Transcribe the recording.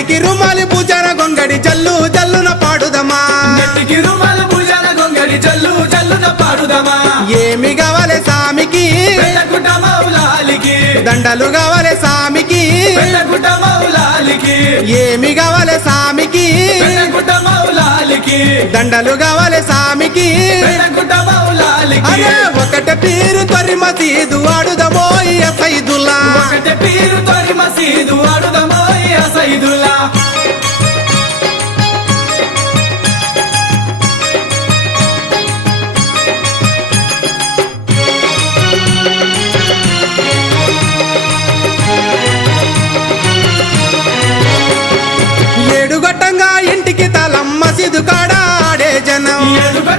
నెత్తికి రుమాలి పూజాన గొంగడి జల్లు జల్లున పాడుదమా నెత్తికి రుమాలు పూజాన గొంగడి జల్లు జల్లున పాడుదమా ఏమి కావాలి సామికి పెళ్ళగుట మౌలాలికి దండలు కావాలి సామికి పెళ్ళగుట మౌలాలికి ఏమి కావాలి సామికి పెళ్ళగుట మౌలాలికి దండలు కావాలి సామికి పెళ్ళగుట మౌలాలికి అరే ఒకట పీరు తొరి మసీదు ఆడుదమో సైదుల్లా ఒకటే పీరు తొరి మసీదు ఆడుదమో సైదుల్లా